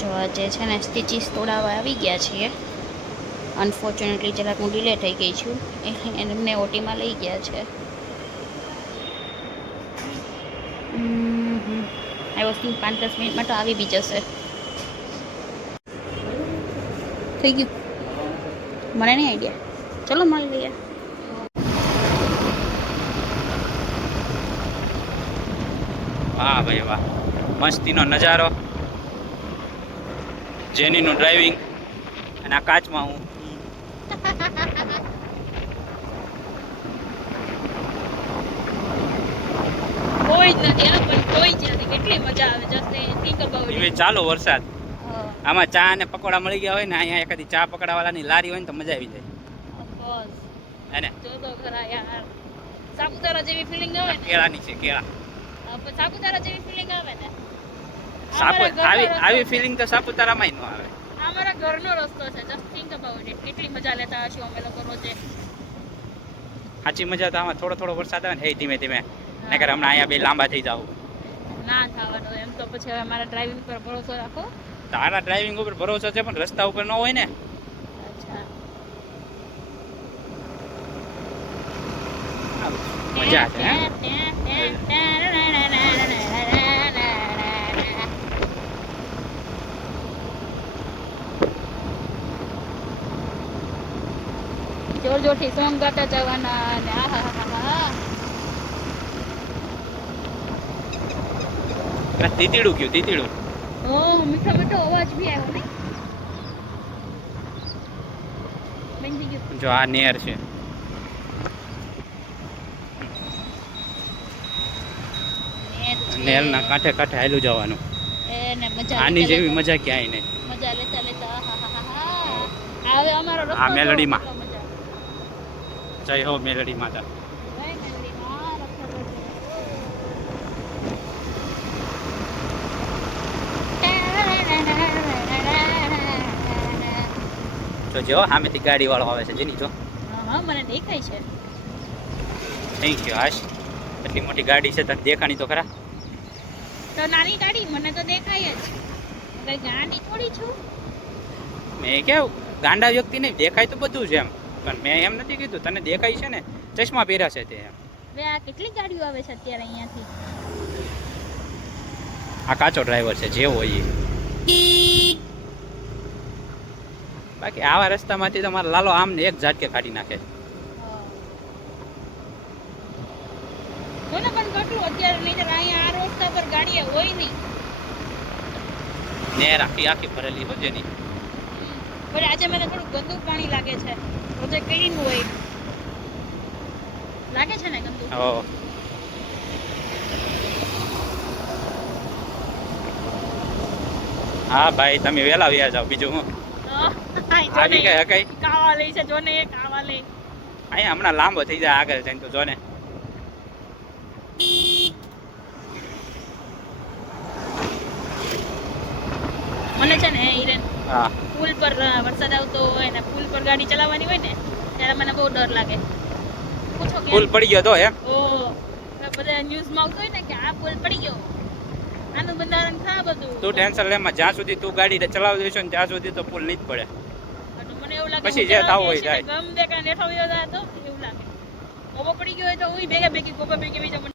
જો આજે છે ને સ્ટીચીસ તોડાવવા આવી ગયા છીએ. અનફોર્ચ્યુનેટલી જરાક હું ડિલે થઈ ગઈ છું. એમને ઓટીમાં લઈ ગયા છે. આઈ વોઝ થિંક 5-10 મિનિટમાં તો આવી બી જશે. થઈ ગયું મને નહીં આઈડિયા. ચલો મળી લઈએ. વાહ ભાઈ વાહ, મસ્તીનો નજારો, જેનીનું ડ્રાઇવિંગ અને આ કાચમાં હું. કોઈ જ નથી પણ કોઈ જ નથી. કેટલી મજા આવે. Just think about it. ચાલો વરસાદ, આમાં ચા અને પકોડા મળી ગયા હોય ને, અહીંયા એકાદી ચા પકડાવાળાની લારી હોય ને તો મજા આવી જાય. ઓફકોર્સ એને જો તો ખરા યાર, સાપુતારા જેવી ફીલિંગ આવે ને. કેળાની છે કેળા. સાપુતારા જેવી ફીલિંગ આવે ને. આવી ફીલિંગ તો સાપુતારામાં ન આવે. અમારા ઘરનો રસ્તો છે. Just think about it. કેટલી મજા લેતા હશું અમે લોકો રોજે. સાચી મજા તો આમાં થોડો થોડો વરસાદ આવે ને, હે ધીમે ધીમે, નકર હમણાં અહીંયા બે લાંબા થઈ જાવ. ના થવાનો એમ તો પછી હવે મારા ડ્રાઇવિંગ પર ભરોસો રાખો. તારા ડ્રાઇવિંગ ઉપર ભરોસો છે પણ રસ્તા ઉપર ન હોય ને. અચ્છા મજા છે. જોર જોરથી સોંગ ગાતા જવાના અને તીતીડું ગયું તીતીડું. ઓ મીઠો મીઠો અવાજ બી આવ્યો ને. જો આ નેર છે. નેરના કાંઠે કાંઠે હાલ્યું જવાનું. એને મજા આની જેવી મજા ક્યાંય નહીં. મજા લેતા લેતા હવે અમારો રસ્તો આ મેલડીમાં. જય હો મેલડી માતા. તો જો સામેથી ગાડી વાળો આવે છે જેની જો. હા મને દેખાય છે. Thank you Aash. એટલી મોટી ગાડી છે તને દેખાણી તો ખરા. તો નાની ગાડી મને તો દેખાય જ. કઈ ગાંડી થોડી છું. મેં કેવું ગાંડા વ્યક્તિ નહીં, દેખાય તો બધું છે એમ, પણ મેં એમ નથી કીધું તને દેખાય છે ને, ચશ્મા પહેર્યા છે તે એમ. હવે આ કેટલી ગાડીઓ આવે છે અત્યારે અહીંયાથી. આ કાચો ડ્રાઈવર છે જે હોય એ. બાકી આવા રસ્તામાંથી તો મારા લાલો આમ ને એક ઝાટકે કાઢી નાખે. મને પણ કેટલું અત્યારે નહીં અહીંયા આ રસ્તા પર ગાડીઓ હોય નહીં. નેર આખી આખી ભરેલી હોય જેની. પણ આજે મને થોડું ગંદુ પાણી લાગે છે. રોજે ક્લીન હોય લાગે છે ને ગંદુ. હો હા ભાઈ તમે વેલા વ્યા જાવ. બીજું હું આવી ગઈ હકાઈ કાવા લઈ છે જોને. એ કાવા લઈ અહીંયા હમણાં લાંબો થઈ જાય આગળ જઈને તો જોને. મને છે ને હિરેન હા પુલ પર વરસાદ આવતો હોય ને પુલ પર ગાડી ચલાવવાની હોય ને ત્યારે મને બહુ ડર લાગે. પૂછો કે પુલ પડી ગયો તો એમ. ઓ બધા ન્યૂઝમાં આવતું હોય ને કે આ પુલ પડી ગયો, આનું બંધારણ ખરાબ હતું. તું ટેન્શન લેમાં, જ્યાં સુધી તું ગાડી ચલાવી દેશો ને ત્યાં સુધી તો પુલ નહીં જ પડે. મને એવું લાગે પછી જે થવું હોય થાય. ગમ દે કે નેઠો વયો જાય તો એવું લાગે. ઓબો પડી ગયો હોય તો હું ભેગા ભેગી ગોબા ભેગી બીજા